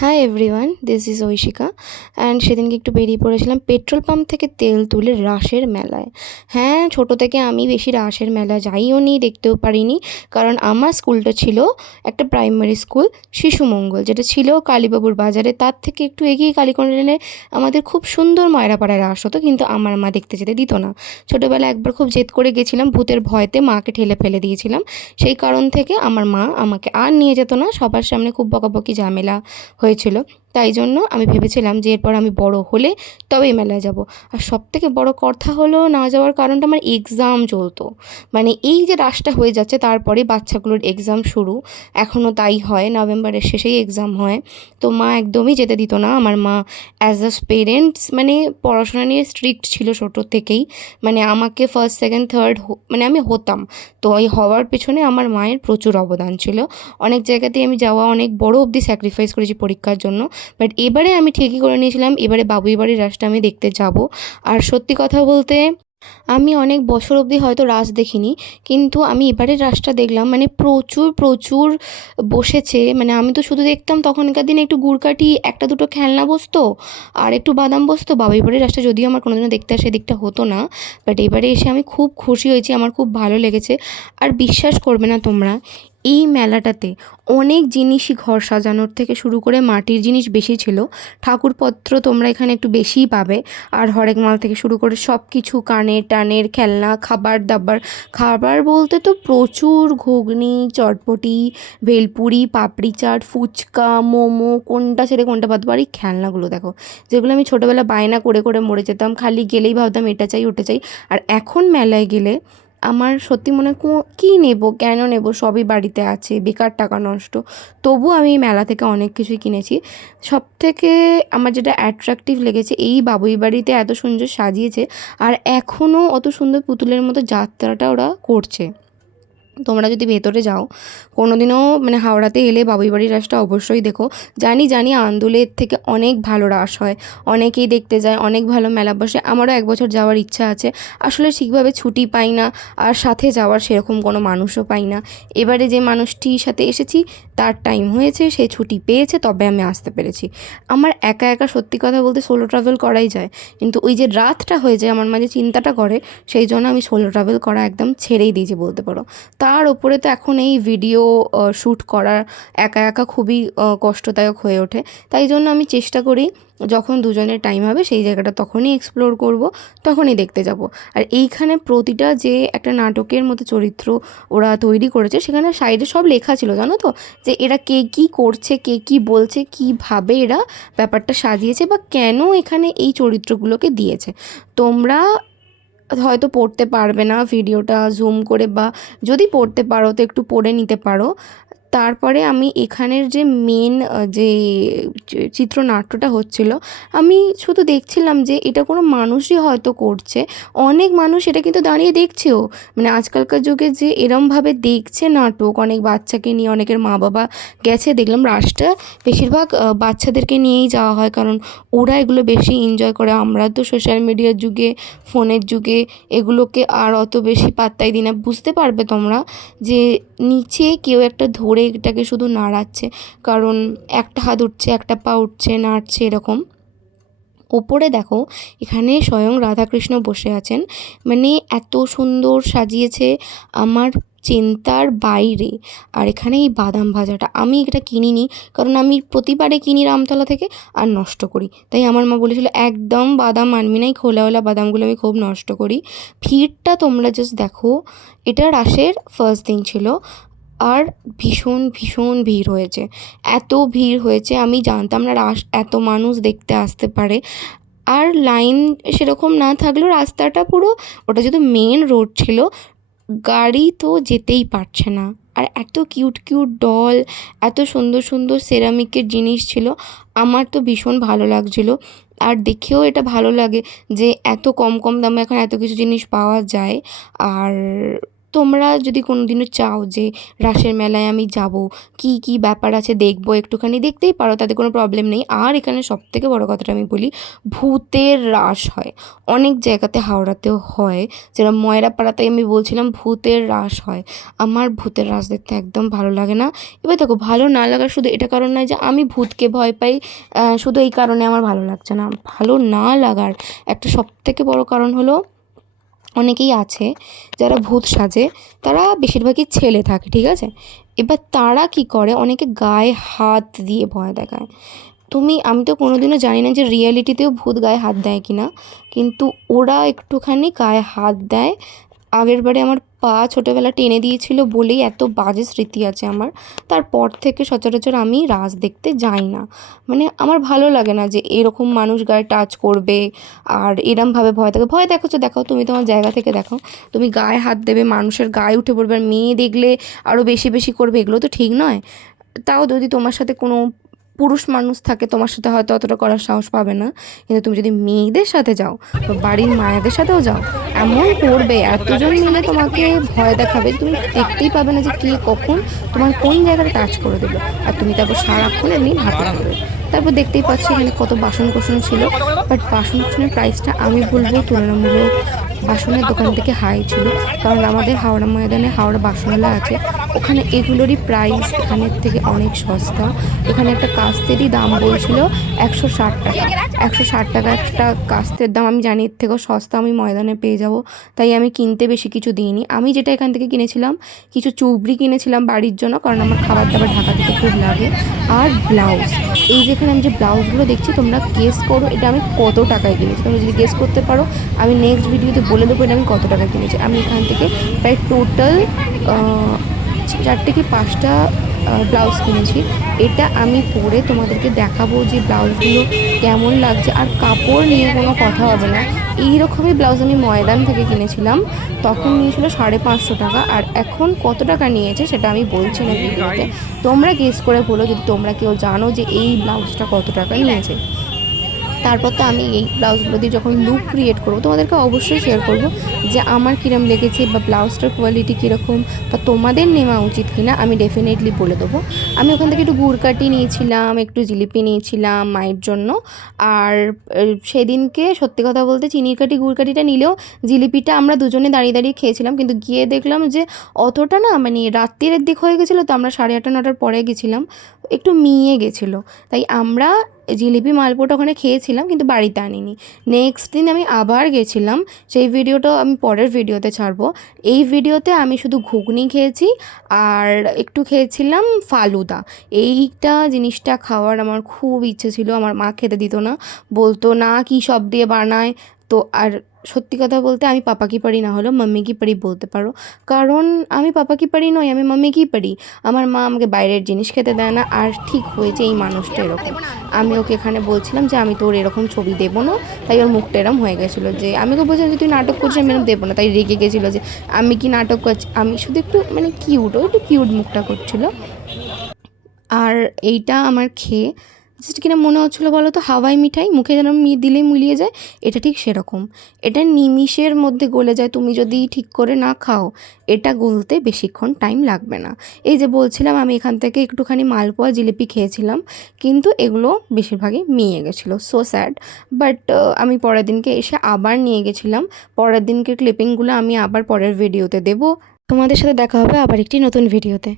Hi everyone this is Aishika and সেদিনকে একটু বেরিয়ে পড়েছিলাম পেট্রোল পাম্প থেকে তেল তুলে রাসের মেলায়। হ্যাঁ ছোট থেকে আমি বেশি রাসের মেলা যাইও নি, দেখতেও পারিনি। কারণ আমার স্কুলটা ছিল একটা প্রাইমারি স্কুল শিশুমঙ্গল যেটা ছিল কালীবাবুর বাজারে। তার থেকে একটু এগিয়ে কালীকন্ডলে আমাদের খুব সুন্দর ময়রাপাড়ায় রাস হতো, কিন্তু আমার মা দেখতে যেতে দিত না। ছোটোবেলায় একবার খুব জেদ করে গেছিলাম, ভূতের ভয়তে মাকে ঠেলে ফেলে দিয়েছিলাম। সেই কারণ থেকে আমার মা আমাকে আর নিয়ে যেত না, সবার সামনে খুব বকাবকি ঝামেলা হয়েছিল। তাই জন্য আমি ভেবেছিলাম যে এরপর আমি বড় হলে তবেই মেলায় যাব। আর সব থেকে বড় কথা হলো না যাওয়ার কারণটা আমার এক্সাম চলতো। মানে এই যে রাসটা হয়ে যাচ্ছে তারপরে বাচ্চাগুলোর এক্সাম শুরু। এখনও তাই হয়, নভেম্বরের শেষেই এক্সাম হয়। তো মা একদমই যেতে দিত না। আমার মা অ্যাজ আ পেরেন্টস মানে পড়াশোনা নিয়ে স্ট্রিক্ট ছিল ছোটো থেকেই। মানে আমাকে ফার্স্ট সেকেন্ড থার্ড মানে আমি হতাম। তো এই হওয়ার পেছনে আমার মায়ের প্রচুর অবদান ছিল। অনেক জায়গাতেই আমি যাওয়া অনেক বড় অবধি স্যাক্রিফাইস করেছি পরীক্ষার জন্য। বাট এবারে আমি ঠিকই করে নিয়েছিলাম, এবারে বাবুই বাড়ির রাসটা আমি দেখতে যাব। আর সত্যি কথা বলতে, আমি অনেক বছর অবধি হয়তো রাস দেখিনি, কিন্তু আমি এবারের রাসটা দেখলাম মানে প্রচুর প্রচুর বসেছে। মানে আমি তো শুধু দেখতাম তখনকার দিনে একটু গুড়কাঠি একটা দুটো খেলনা বসতো, আর একটু বাদাম বসতো। বাবুই বাড়ির রাসটা যদিও আমার কোনোদিনও দেখতে আসে দিকটা হতো না, বাট এবারে এসে আমি খুব খুশি হয়েছি, আমার খুব ভালো লেগেছে। আর বিশ্বাস করবে না তোমরা এই মেলাটাতে অনেক জিনিসই ঘর সাজানোর থেকে শুরু করে মাটির জিনিস বেশি ছিল। ঠাকুরপত্র তোমরা এখানে একটু বেশিই পাবে। আর হরেক মাল থেকে শুরু করে সব কিছু কানের টানের খেলনা, খাবার দাবার। খাবার বলতে তো প্রচুর ঘুগনি, চটপটি, ভেলপুরি, পাপড়ি চাট, ফুচকা, মোমো, কোনটা ছেড়ে কোনটা বাদ। পারি খেলনাগুলো দেখো, যেগুলো আমি ছোটোবেলা বায়না করে করে মরে যেতাম। খালি গেলেই ভাবতাম এটা চাই, ওটা চাই। আর এখন মেলায় গেলে আমার সত্যি মনে কী নেব, কেন নেব? সবই বাড়িতে আছে, বেকার টাকা নষ্ট। তবু আমি মেলা থেকে অনেক কিছুই কিনেছি। সব থেকে আমার যেটা অ্যাট্রাকটিভ লেগেছে, এই বাবুই বাড়িতে এত সুন্দর সাজিয়েছে, আর এখনও অত সুন্দর পুতুলের মতো যাত্রাটা ওরা করছে। তোমরা যদি ভেতরে যাও কোনো দিনও মানে হাওড়াতে এলে বাবুই বাড়ির রাসটা অবশ্যই দেখো। জানি জানি আন্দোলের থেকে অনেক ভালো রাস হয়, অনেকেই দেখতে যায়, অনেক ভালো মেলা বসে। আমারও এক বছর যাওয়ার ইচ্ছা আছে। আসলে ঠিকভাবে ছুটি পাই না, আর সাথে যাওয়ার সেরকম কোনো মানুষও পাই না। এবারে যে মানুষটির সাথে এসেছি, তার টাইম হয়েছে, সে ছুটি পেয়েছে, তবে আমি আসতে পেরেছি। আমার একা একা সত্যি কথা বলতে সোলো ট্রাভেল করাই যায়। কিন্তু ওই যে রাতটা হয়ে যায়, আমার মাঝে চিন্তাটা করে, সেই জন্য আমি সোলো ট্রাভেল করা একদম ছেড়েই দিয়েছি বলতে পারো। তার ওপরে তো এখন এই ভিডিও শ্যুট করা একা একা খুবই কষ্টদায়ক হয়ে ওঠে। তাই জন্য আমি চেষ্টা করি, যখন দুজনের টাইম হবে সেই জায়গাটা তখনই এক্সপ্লোর করব, তখনই দেখতে যাব। আর এইখানে প্রতিটা যে একটা নাটকের মতো চরিত্র ওরা তৈরি করেছে, সেখানে সাইডে সব লেখা ছিল, জানো তো? যে এরা কে কী করছে, কে কী বলছে, কীভাবে এরা ব্যাপারটা সাজিয়েছে বা কেন এখানে এই চরিত্রগুলোকে দিয়েছে। তোমরা হয়তো পড়তে পারবে না ভিডিওটা জুম করে বা যদি পড়তে পারো তো একটু পড়ে নিতে পারো। তারপরে আমি এখানের যে মেন যে চিত্রনাট্যটা হচ্ছিল, আমি শুধু দেখছিলাম যে এটা কোনো মানুষই হয়তো করছে। অনেক মানুষ এটা কিন্তু দাঁড়িয়ে দেখছেও। মানে আজকালকার যুগে যে এরমভাবে দেখছে নাটক, অনেক বাচ্চাকে নিয়ে অনেকের মা বাবা গেছে, দেখলাম রাসটা। বেশিরভাগ বাচ্চাদেরকে নিয়েই যাওয়া হয়, কারণ ওরা এগুলো বেশি এনজয় করে। আমরা তো সোশ্যাল মিডিয়ার যুগে, ফোনের যুগে, এগুলোকে আর অত বেশি পাত্তাই দিই না। বুঝতে পারবে তোমরা যে নিচে কেউ একটা ধরে ধরে এটাকে শুধু নাড়াচ্ছে, কারণ একটা হাত উঠছে, একটা পা উঠছে, নাড়ছে এরকম। ওপরে দেখো, এখানে স্বয়ং রাধাকৃষ্ণ বসে আছেন। মানে এত সুন্দর সাজিয়েছে আমার চিন্তার বাইরে। আর এখানে এই বাদাম ভাজাটা, আমি এটা কিনিনি, কারণ আমি প্রতিবারে কিনি রামতলা থেকে আর নষ্ট করি। তাই আমার মা বলেছিল, একদম বাদাম আনবি নাই খোলাওয়ালা বাদামগুলো আমি খুব নষ্ট করি। ভিড়টা তোমরা জাস্ট দেখো, এটা রাসের ফার্স্ট দিন ছিল। আর ভীষণ ভীষণ ভিড় হয়েছে। এত ভিড় হয়েছে, আমি জানতাম না রাস, এত মানুষ দেখতে আসতে পারে। আর লাইন সেরকম না থাকলেও রাস্তাটা পুরো, ওটা যেহেতু মেন রোড ছিল, গাড়ি তো যেতেই পারছে না। আর এত কিউট কিউট ডল এত সুন্দর সুন্দর সেরামিকের জিনিস ছিল, আমার তো ভীষণ ভালো লাগছিল। আর দেখেও এটা ভালো লাগে যে এত কম কম দামে এখন এত কিছু জিনিস পাওয়া যায়। আর তোমরা যদি কোনো দিনও চাও যে রাসের মেলায় আমি যাব, কি কি ব্যাপার আছে দেখব একটুখানি, দেখতেই পারো তাতে কোনো প্রবলেম নেই। আর এখানে সব থেকে বড় কথাটা আমি বলি, ভূতের রাস হয়। অনেক জায়গাতে হাওড়াতেও হয়। যেরকম ময়রাপাড়াতে আমি বলছিলাম, ভূতের রাস হয়। আমার ভূতের রাস দেখতে একদম ভালো লাগে না। এবার দেখো, ভালো না লাগার শুধু এটা কারণ নয় যে আমি ভূতকে ভয় পাই শুধু এই কারণে আমার ভালো লাগছে না। ভালো না লাগার একটা সবথেকে বড় কারণ হলো অনেকেই আছে যারা ভূত সাজে, তারা বেশিরভাগই ছেলে থাকে, ঠিক আছে? এবার তারা কি করে? অনেকে গায়ে হাত দিয়ে ভয় দেখায়। তুমি, আমি তো কোনোদিনও জানি না যে রিয়ালিটিতেও ভূত গায়ে হাত দেয় কি না কিন্তু ওরা একটুখানি গায়ে হাত দেয় আগের বারে আমার পা ছোটোবেলা টেনে দিয়েছিল বলেই এত বাজে স্মৃতি আছে আমার। তারপর থেকে সচরাচর আমি রাজ দেখতে যাই না। মানে আমার ভালো লাগে না যে এরকম মানুষ গায়ে টাচ করবে আর এরমভাবে ভয় থাকে। ভয় দেখাচ্ছ, দেখাও, তুমি তোমার জায়গা থেকে দেখাও। তুমি গায়ে হাত দেবে, মানুষের গায়ে উঠে পড়বে, আর মেয়ে দেখলে আরও বেশি বেশি করবে, এগুলো তো ঠিক নয়। তাও যদি তোমার সাথে কোনো পুরুষ মানুষ থাকে, তোমার সাথে হয়তো অতটা করার সাহস পাবে না। কিন্তু তুমি যদি মেয়েদের সাথে যাও, বা বাড়ির মায়েদের সাথেও যাও, এমন করবে, এতজন মিলে তোমাকে ভয় দেখাবে, তুমি দেখতেই পাবে না যে কে কখন তোমার কোন জায়গাটা টাচ করে দেবে। আর তুমি তারপর সারাক্ষণ এমনি হাতে করবে। তারপর দেখতেই পাচ্ছি এখানে কত বাসন কোসন ছিল। বাট বাসন কোসনের প্রাইসটা আমি বলব তুলনামূলক বাসনের দোকান থেকে হাই ছিল, কারণ আমাদের হাওড়া ময়দানে হাওড়া বাসনওয়ালা আছে। ওখানে এগুলোরই প্রাইস এখানের থেকে অনেক সস্তা। এখানে একটা কাস্তেরই দাম বলছিল একশো ষাট টাকা। একশো ষাট টাকা একটা কাস্তের দাম, আমি জানি এর থেকেও সস্তা আমি ময়দানে পেয়ে যাব। তাই আমি কিনতে বেশি কিছু দিইনি। আমি যেটা এখান থেকে কিনেছিলাম, কিছু চুবড়ি কিনেছিলাম বাড়ির জন্য, কারণ আমার খাবার দাবার ঢাকা দিতে খুব লাগে। আর ব্লাউজ, এই যেখানে আমি যে ব্লাউজগুলো দেখছি, তোমরা গেস করো এটা আমি কত টাকায় কিনেছি। তোমরা যদি গেস করতে পারো, আমি নেক্সট ভিডিওতে বলে দেবো এটা আমি কত টাকায় কিনেছি। আমি এখান থেকে প্রায় টোটাল চারটে কি পাঁচটা ব্লাউজ কিনেছি। এটা আমি পরে তোমাদেরকে দেখাবো যে ব্লাউজগুলো কেমন লাগছে। আর কাপড় নিয়ে কোনো কথা হবে না। এই রকমই ব্লাউজ আমি ময়দান থেকে কিনেছিলাম। তখন নিয়েছিল সাড়ে পাঁচশো টাকা। আর এখন কত টাকা নিয়েছে সেটা আমি বলছি না ভিডিওতে। তোমরা গেস করে বলো। যদি তোমরা কেউ জানো যে এই ব্লাউজটা কত টাকা নিয়েছে। তারপর তো আমি এই ব্লাউজগুলো দিয়ে যখন লুক ক্রিয়েট করব, তোমাদেরকে অবশ্যই শেয়ার করব যে আমার কীরম লেগেছে বা ব্লাউজটার কোয়ালিটি কীরকম বা তোমাদের নেওয়া উচিত কিনা আমি ডেফিনেটলি বলে দেবো। আমি ওখান থেকে একটু গুড়কাটি নিয়েছিলাম, একটু জিলিপি নিয়েছিলাম মায়ের জন্য। আর সেদিনকে সত্যি কথা বলতে চিনির কাঠি গুড়কাঠিটা নিলেও জিলিপিটা আমরা দুজনে দাঁড়িয়ে দাঁড়িয়ে খেয়েছিলাম, কিন্তু গিয়ে দেখলাম যে অতটা না মানে রাত্রিরের দিক হয়ে গেছিল তো আমরা সাড়ে আটটা, নটার পরে গেছিলাম, একটু মিয়ে গেছিল। তাই আমরা জিলিপি মালপোটা ওখানে খেয়েছিলাম, কিন্তু বাড়িতে আনিনি। নেক্সট দিন আমি আবার গেছিলাম, সেই ভিডিওটা আমি পরের ভিডিওতে ছাড়বো। এই ভিডিওতে আমি শুধু ঘুগনি খেয়েছি আর একটু খেয়েছিলাম ফালুদা। এইটা জিনিসটা খাওয়ার আমার খুব ইচ্ছে ছিল, আমার মা খেতে দিত না, বলতো, না, কি সব দিয়ে বানায়? তো আর সত্যি কথা বলতে আমি পাপা কি পারি, না হলেও মাম্মি কি পারি বলতে পারো। কারণ আমি পাপা কি পারি নই, আমি মাম্মি কি পারি। আমার মা আমাকে বাইরের জিনিস খেতে দেয় না, আর ঠিক হয়েছে এই মানুষটা এরকম। আমি ওকে এখানে বলছিলাম যে আমি তোর এরকম ছবি দেবো না, তাই ওর মুখটা এরম হয়ে গেছিল যে, আমি ওকে বলছিলাম যে তুই নাটক করছিস, আমি এরকম দেবো না, তাই রেগে গেছিল যে, আমি কি নাটক করছি, আমি শুধু একটু মানে কিউট ও একটু কিউট মুখটা করছিল। আর এইটা আমার খেয়ে জাস্ট কিনা মনে হচ্ছিল বলো তো? হাওয়াই মিঠাই, মুখে যেন মি- দিলেই মিলিয়ে যায়, এটা ঠিক সেরকম। এটা নিমিষের মধ্যে গলে যায়, তুমি যদি ঠিক করে না খাও, এটা গলতে বেশিক্ষণ টাইম লাগবে না। এই যে বলছিলাম, আমি এখান থেকে একটুখানি মালপোয়া, জিলিপি খেয়েছিলাম, কিন্তু এগুলো বেশিরভাগই মিয়ে গেছিল। সো স্যাড বাট আমি পরের দিনকে এসে আবার নিয়ে গেছিলাম। পরের দিনকে ক্লিপিংগুলো আমি আবার পরের ভিডিওতে দেবো। তোমাদের সাথে দেখা হবে আবার একটি নতুন ভিডিওতে